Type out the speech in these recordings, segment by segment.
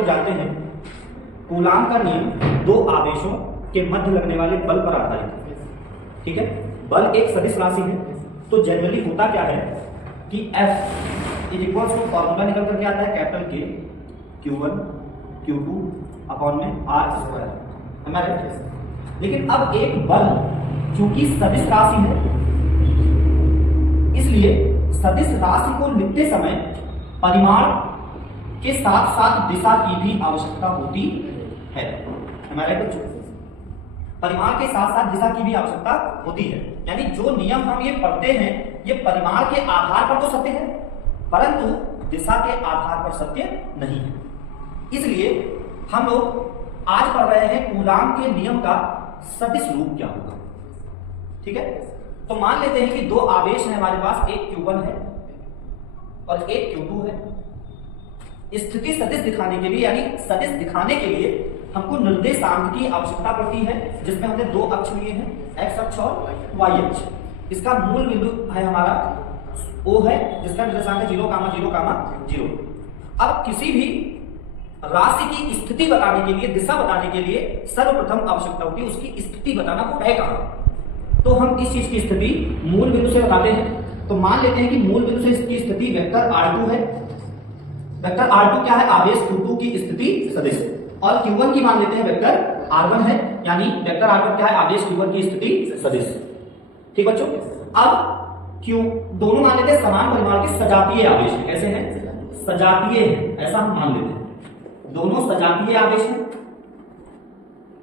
तो जानते हैं कूलाम का नियम दो आवेशों के मध्य लगने वाले बल पर आधारित है। ठीक है, बल एक सदिश राशि है, तो जनरली होता क्या है कि F is equals to formula निकल करके आता है capital K Q1 Q2 upon में R स्क्वायर, हमारे। लेकिन अब एक बल चूंकि सदिश राशि है, इसलिए सदिश राशि को लिखते समय परिमाण के साथ साथ दिशा की भी आवश्यकता होती है, हमारे बच्चों। परिमाण के साथ साथ दिशा की भी आवश्यकता होती है, यानी जो नियम हम ये पढ़ते हैं ये परिमाण के आधार पर तो सत्य है, परंतु दिशा के आधार पर सत्य नहीं है। इसलिए हम लोग आज पढ़ रहे हैं कूलाम के नियम का सदिश रूप क्या होगा। ठीक है, तो मान लेते हैं कि दो आवेश हैं हमारे पास, एक Q1 है और एक Q2 है। स्थिति सदिश दिखाने के लिए, यानी सदिश दिखाने के लिए हमको निर्देशांक की आवश्यकता पड़ती है, जिसमें हमने दो अक्ष लिए हैं, x अक्ष और y अक्ष। इसका मूल बिंदु है हमारा O है, जिसका निर्देशांक है 0,0,0। अब किसी भी राशि की स्थिति बताने के लिए, दिशा बताने के लिए सर्वप्रथम आवश्यकता होती है उसकी स्थिति बताना, वो है कहां। तो हम इस चीज की स्थिति मूल बिंदु से बताते हैं। तो मान लेते हैं कि मूल बिंदु से इसकी स्थिति वेक्टर R2 है। वेक्टर R2 क्या है? आवेश Q2 की स्थिति सदिश। और Q1 की मान लेते हैं वेक्टर R1 है, यानी वेक्टर R1 क्या है? आवेश Q1 की स्थिति सदिश। ठीक बच्चों, अब Q दोनों मान लेते हैं समान परिमाण के सजातीय आवेश है। कैसे हैं? सजातीय है, ऐसा हम मान लेते हैं, दोनों सजातीय आवेश हैं।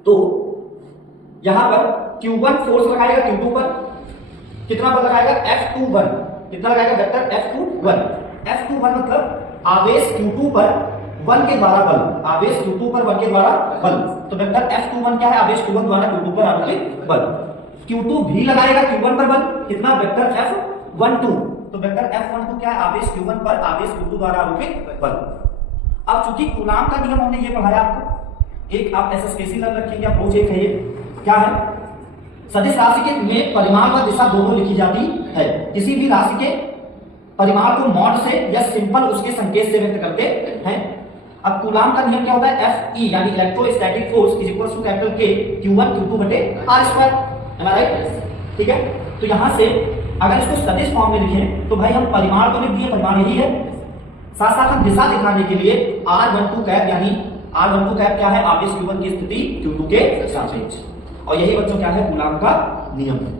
तो यहां पर Q1 फोर्स लगाएगा Q2 पर, कितना बल लगाएगा? F21। कितना लगाएगा? Vector F21। F21 मतलब आवेश Q2 पर 1 के द्वारा बल, आवेश Q2 पर 1 के द्वारा बल। तो वेक्टर F21 क्या है? आवेश Q1 द्वारा Q2 पर आरोपित बल। Q2 भी लगाएगा Q1 पर बल, कितना? Vector F12। तो वेक्टर F12 क्या है? आवेश Q1 पर आवेश Q2 द्वारा आरोपित बल। अब चूंकि कूलाम का नियम हमने ये पढ़ाया आपको, एक आप SSKC लग रखेंगे, अप्रोच एक है, ये क्या है? सदिश राशि के में परिमाण व दिशा दोनों लिखी जाती है। किसी भी राशि के परिमाण को मॉड से या सिंपल उसके संकेत से व्यक्त करते हैं। अब कूलाम का नियम क्या होता है? Fe यानी electrostatic force is equal to capital K Q1 Q2 बटे R स्क्वायर, है राइट? ठीक है, तो यहां से अगर इसको सदिश फॉर्म में लिखें तो भाई हम परिमाण तो लिख दिए, परिमाण यही है, साथ साथ हम दिशा दिखाने के लिए R12 कैप, यानी R12 कैप क्या है? आवेश Q1 की स्थिति Q2 के सापेक्ष। और यही बच्चों क्या है? कूलाम का नियम है।